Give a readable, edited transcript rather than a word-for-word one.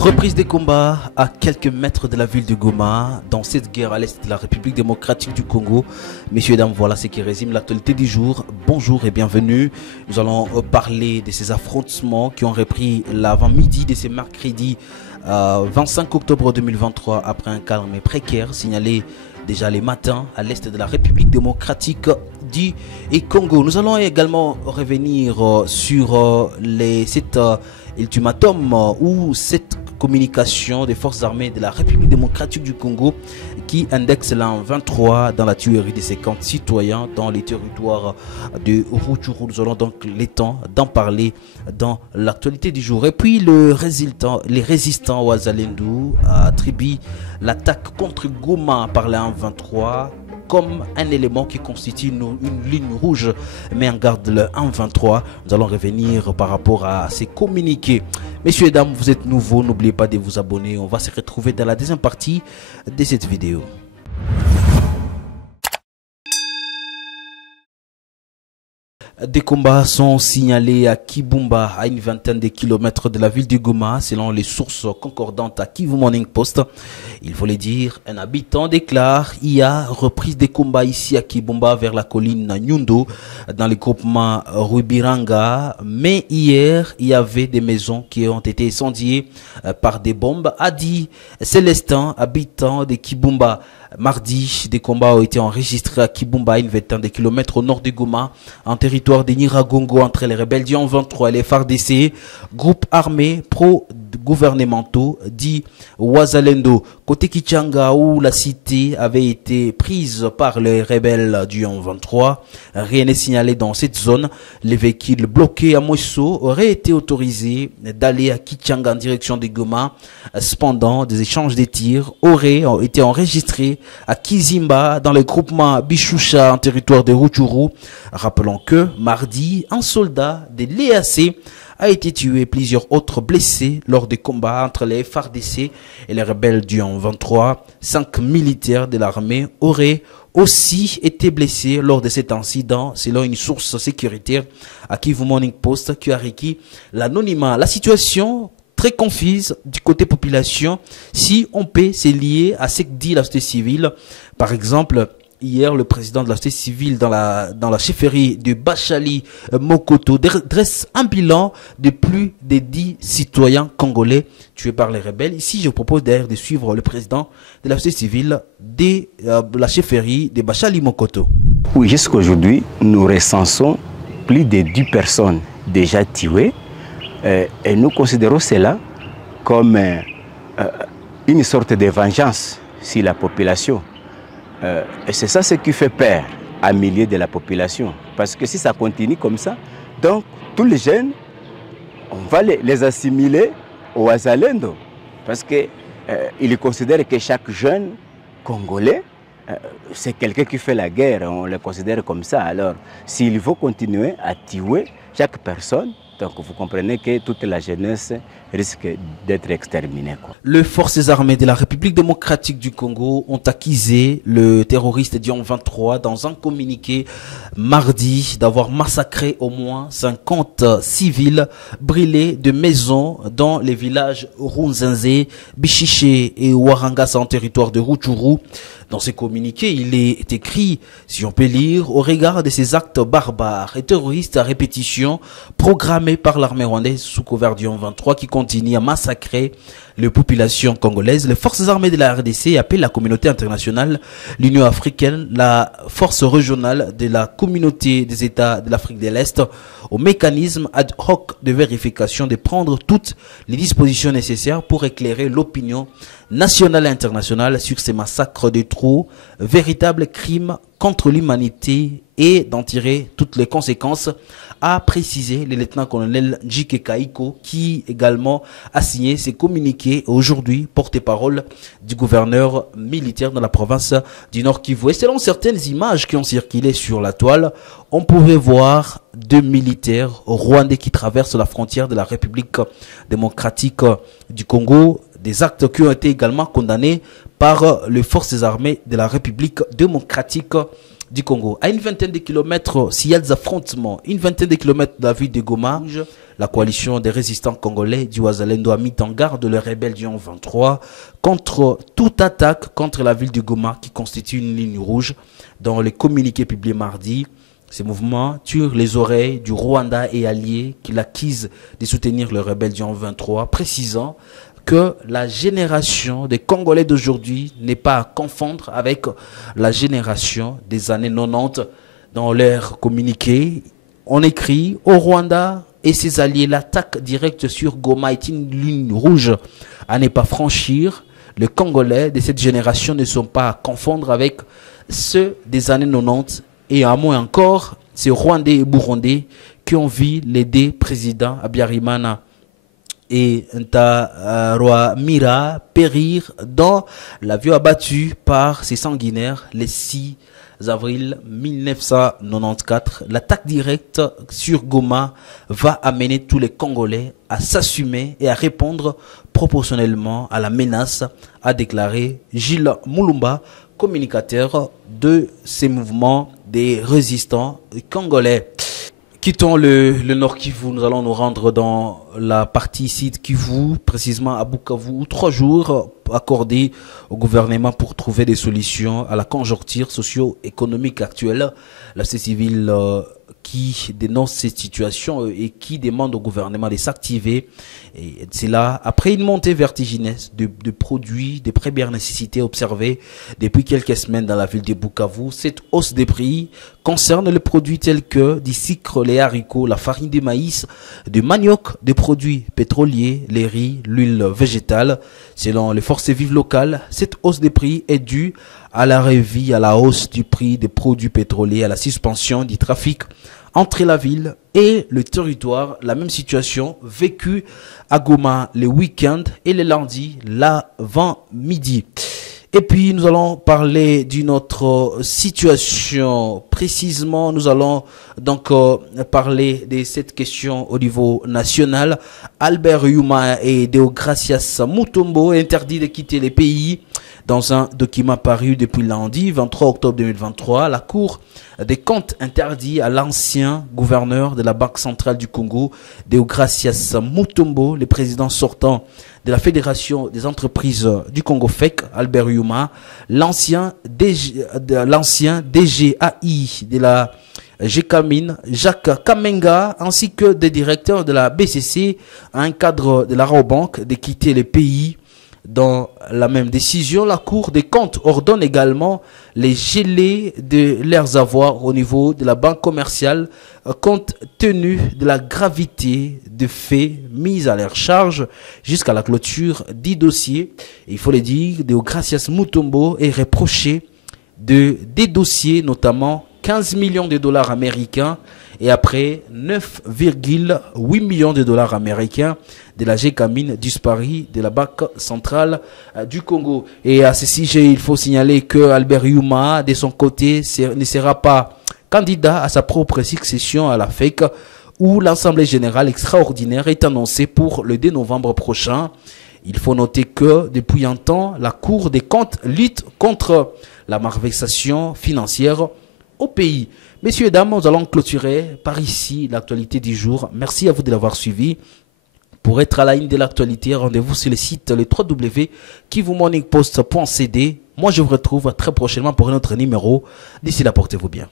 Reprise des combats à quelques mètres de la ville de Goma, dans cette guerre à l'est de la République démocratique du Congo. Messieurs et dames, voilà ce qui résume l'actualité du jour. Bonjour et bienvenue. Nous allons parler de ces affrontements qui ont repris l'avant-midi de ce mercredi 25 octobre 2023 après un calme et précaire signalé déjà les matins à l'est de la République démocratique du Congo. Nous allons également revenir sur cet ultimatum ou cette communication des forces armées de la République démocratique du Congo qui indexe l'an 23 dans la tuerie de 50 citoyens dans les territoires de Rutshuru. Nous aurons donc le temps d'en parler dans l'actualité du jour. Et puis les résistants Wazalendo attribuent l'attaque contre Goma par l'an 23 comme un élément qui constitue une ligne rouge, mais en garde le 1-23. Nous allons revenir par rapport à ces communiqués. Messieurs et dames, vous êtes nouveaux, n'oubliez pas de vous abonner. On va se retrouver dans la deuxième partie de cette vidéo. Des combats sont signalés à Kibumba, à une vingtaine de kilomètres de la ville de Goma, selon les sources concordantes à Kivu Morning Post. Il faut le dire, un habitant déclare il y a reprise des combats ici à Kibumba vers la colline Nyundo, dans le groupement Rubiranga. Mais hier, il y avait des maisons qui ont été incendiées par des bombes, a dit Célestin, habitant de Kibumba. Mardi, des combats ont été enregistrés à Kibumba, une vingtaine de kilomètres au nord de Goma, en territoire de Nyiragongo, entre les rebelles du 23 et les FARDC, groupes armés pro-gouvernementaux dit Wazalendo. Côté Kichanga, où la cité avait été prise par les rebelles du 23, rien n'est signalé dans cette zone. Les véhicules bloqués à Mweso auraient été autorisés d'aller à Kichanga en direction de Goma. Cependant, des échanges de tirs auraient été enregistrés à Kizimba, dans le groupement Bishusha, en territoire de Rutshuru. Rappelons que mardi, un soldat de l'EAC a été tué, plusieurs autres blessés lors des combats entre les FARDC et les rebelles du 23. 5 militaires de l'armée auraient aussi été blessés lors de cet incident, selon une source sécuritaire à Kivu Morning Post qui a requis l'anonymat. La situation très confuse du côté population, si on peut se lier à ce que dit la société civile. Par exemple, hier, le président de la société civile dans la chefferie de Bachali Mokoto dresse un bilan de plus de 10 citoyens congolais tués par les rebelles. Ici, je vous propose d'ailleurs de suivre le président de la société civile de la chefferie de Bachali Mokoto. Oui, jusqu'à aujourd'hui, nous recensons plus de 10 personnes déjà tuées. Et nous considérons cela comme une sorte de vengeance sur la population. Et c'est ça ce qui fait peur à milliers de la population. Parce que si ça continue comme ça, donc tous les jeunes, on va les assimiler au Wazalendo. Parce qu'ils considèrent que chaque jeune Congolais, c'est quelqu'un qui fait la guerre, on le considère comme ça. Alors, s'il faut continuer à tuer chaque personne, donc vous comprenez que toute la jeunesse risque d'être exterminée. Les forces armées de la République démocratique du Congo ont accusé le terroriste Dion 23 dans un communiqué mardi d'avoir massacré au moins 50 civils, brûlé de maisons dans les villages Runzenze, Bichiché et Warangasa en territoire de Rutshuru. Dans ce communiqué, il est écrit, si on peut lire, au regard de ces actes barbares et terroristes à répétition programmés par l'armée rwandaise sous couvert du 23 qui continue à massacrer les populations congolaises, les forces armées de la RDC appellent la communauté internationale, l'Union africaine, la force régionale de la communauté des États de l'Afrique de l'Est au mécanisme ad hoc de vérification de prendre toutes les dispositions nécessaires pour éclairer l'opinion nationale et internationale sur ces massacres de trop, véritables crimes contre l'humanité et d'en tirer toutes les conséquences, a précisé le lieutenant-colonel Njike Kaiko qui également a signé ces communiqués aujourd'hui, porte-parole du gouverneur militaire dans la province du Nord Kivu. Et selon certaines images qui ont circulé sur la toile, on pouvait voir 2 militaires rwandais qui traversent la frontière de la République démocratique du Congo, des actes qui ont été également condamnés par les forces armées de la République démocratique du Congo. À une vingtaine de kilomètres, s'il y a des affrontements, une vingtaine de kilomètres de la ville de Goma, la coalition des résistants congolais du Wazalendo a mis en garde le rebelle du 23 contre toute attaque contre la ville de Goma qui constitue une ligne rouge. Dans les communiqués publiés mardi, ces mouvements tuent les oreilles du Rwanda et alliés qui l'accusent de soutenir le rebelle du 23, précisant que la génération des Congolais d'aujourd'hui n'est pas à confondre avec la génération des années 90. Dans leur communiqué, on écrit « Au Rwanda et ses alliés, l'attaque directe sur Goma est une ligne rouge à ne pas franchir. Les Congolais de cette génération ne sont pas à confondre avec ceux des années 90 et à moins encore, ces Rwandais et Burundais qui ont vu les deux présidents Habyarimana et Ntaroamira périr dans l'avion abattu par ces sanguinaires les 6 avril 1994. L'attaque directe sur Goma va amener tous les Congolais à s'assumer et à répondre proportionnellement à la menace, a déclaré Gilles Mulumba, communicateur de ces mouvements des résistants congolais. Quittons le Nord Kivu, nous allons nous rendre dans la partie Sud Kivu, précisément à Bukavu, où 3 jours accordés au gouvernement pour trouver des solutions à la conjoncture socio-économique actuelle. La société civile qui dénonce cette situation et qui demande au gouvernement de s'activer. Et c'est là, après une montée vertigineuse de produits, des premières nécessités observées depuis quelques semaines dans la ville de Bukavu, cette hausse des prix concerne les produits tels que du sucre, les haricots, la farine de maïs, du manioc, des produits pétroliers, les riz, l'huile végétale. Selon les forces vives locales, cette hausse des prix est due à la revue, à la hausse du prix des produits pétroliers, à la suspension du trafic entre la ville et le territoire. La même situation vécue à Goma le week-end et le lundi, l'avant-midi. Et puis, nous allons parler d'une autre situation. Précisément, nous allons donc parler de cette question au niveau national. Albert Yuma et Deogracias Mutombo interdits de quitter les pays. Dans un document paru depuis lundi 23 octobre 2023, la Cour des comptes interdit à l'ancien gouverneur de la Banque centrale du Congo, Deogracias Mutombo, le président sortant de la Fédération des entreprises du Congo FEC, Albert Yuma, l'ancien DGAI de la GECAMINE, Jacques Kamenga, ainsi que des directeurs de la BCC, à un cadre de la Rabobank de quitter les pays. Dans la même décision, la Cour des comptes ordonne également les gelés de leurs avoirs au niveau de la banque commerciale compte tenu de la gravité des faits mis à leur charge jusqu'à la clôture du dossier. Et il faut le dire, Deogracias Mutombo est reproché de dédossier notamment 15 millions de dollars américains et après 9,8 millions de dollars américains de la GECAMINE disparue de la Banque centrale du Congo. Et à ce sujet, il faut signaler que Albert Yuma, de son côté, ne sera pas candidat à sa propre succession à la FEC, où l'Assemblée générale extraordinaire est annoncée pour le 2 novembre prochain. Il faut noter que depuis un temps, la Cour des comptes lutte contre la malversation financière au pays. Messieurs et dames, nous allons clôturer par ici l'actualité du jour. Merci à vous de l'avoir suivi. Pour être à la ligne de l'actualité, rendez-vous sur le site le www.kivumorningpost.cd. Moi, je vous retrouve très prochainement pour un autre numéro. D'ici là, portez-vous bien.